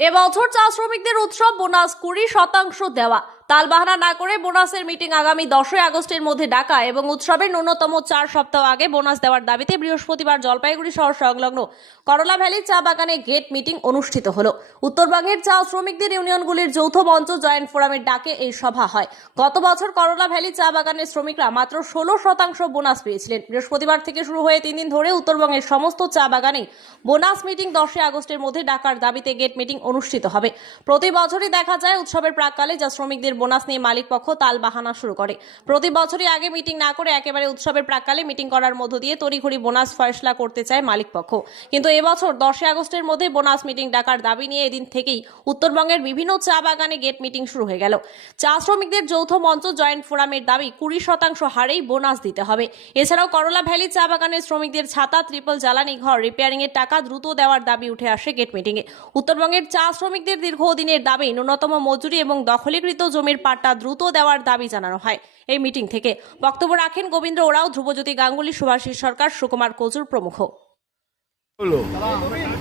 এবছর চা শ্রমিকদের উৎসব বোনাস 20% দেওয়া। তালবাহানা না করে বোনাসের মিটিং আগামী 10ই আগস্টের মধ্যে ডাকা এবং উৎসবের ন্যূনতম 4 সপ্তাহ আগে বোনাস দেওয়ার দাবিতে বৃহস্পতিবার জলপাইগুড়ি শহর সংলগ্ন করলা ভ্যালি চা বাগানে গেট মিটিং অনুষ্ঠিত হলো। উত্তরবঙ্গের চা শ্রমিকদের ইউনিয়নগুলির যৌথ মঞ্চ জয়েন্ট ফোরামের ডাকে এই সভা হয়। গত বছর করলা ভ্যালি চা বাগানের শ্রমিকরা মাত্র 16% বোনাস পেয়েছিলেন। বৃহস্পতিবার থেকে শুরু হয়ে 3 দিন ধরে উত্তরবঙ্গের সমস্ত চা বাগানে বোনাস মিটিং 10ই আগস্টের মধ্যে ডাকার দাবিতে গেট মিটিং অনুষ্ঠিত হবে। প্রতি বছরই দেখা যায় উৎসবের প্রাককালে যা শ্রমিকদের বোনাস নিয়ে মালিক পক্ষ তাল বাহানা শুরু করে। প্রতি বছরই আগে মিটিং না করে একেবারে উৎসবের প্রাককালে মিটিং করার মধ্য দিয়ে তড়িঘড়ি বোনাস ফয়সলা করতে চায় মালিক পক্ষ। কিন্তু এবছর 10ই আগস্টের মধ্যে বোনাস মিটিং ডাকার দাবি নিয়ে এদিন থেকেই উত্তরবঙ্গের বিভিন্ন চা বাগানে গেট মিটিং শুরু হয়ে গেল। চা শ্রমিকদের যৌথ মঞ্চ জয়েন্ট ফোরামের দাবি 20% হারেই বোনাস দিতে হবে। এছাড়াও করলা ভ্যালি চা বাগানের শ্রমিকদের ছাতা, ট্রিপল জ্বালানি ঘর রিপেয়ারিং এর টাকা দ্রুত দেওয়ার দাবি উঠে আসে গেট মিটিং এ। উত্তরবঙ্গের চা শ্রমিকদের দীর্ঘদিনের দাবি ন্যূনতম মজুরি এবং দখলীকৃত জমির পাট্টা দ্রুত দেওয়ার দাবি জানানো হয়। এই মিটিং থেকে বক্তব্য রাখেন গোবিন্দ ওরাও, ধ্রুবজ্যোতি গাঙ্গুলি, সুভাষিস সরকার, সুকুমার কচুর প্রমুখ।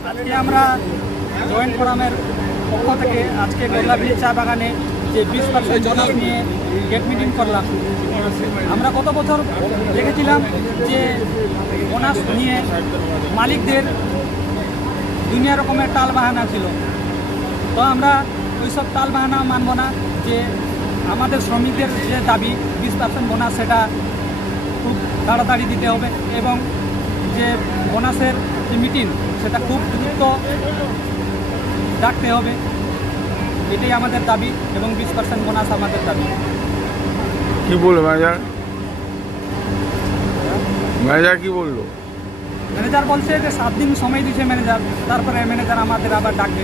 আজকে আমরা জয়েন্ট ফোরামের পক্ষ থেকে আজকে করলাভ্যালি চা বাগানে যে 20% বোনাস নিয়ে গেট মিটিং করলাম। আমরা গত বছর দেখেছিলাম যে বোনাস নিয়ে মালিকদের দুনিয়া রকমের টাল বাহানা ছিল। তো আমরা ওইসব টাল বাহানা মানব না, যে আমাদের শ্রমিকদের যে দাবি 20% বোনাস সেটা খুব তাড়াতাড়ি দিতে হবে এবং যে বোনাসের যে মিটিং সেটা খুব দ্রুত ডাকতে হবে। এটাই আমাদের দাবি এবং 20% বোনাস আমাদের দাবি। কি বললো ম্যানেজার? ম্যানেজার কি বললো? ম্যানেজার বলছে যে 7 দিন সময় দিচ্ছে ম্যানেজার, তারপরে ম্যানেজার আমাদের আবার ডাকবে।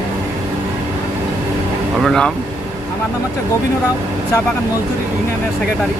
আপনার নাম? আমার নাম হচ্ছে গোবিন্দ রাও, চা বাগান মজদুরি ইউনিয়নের সেক্রেটারি।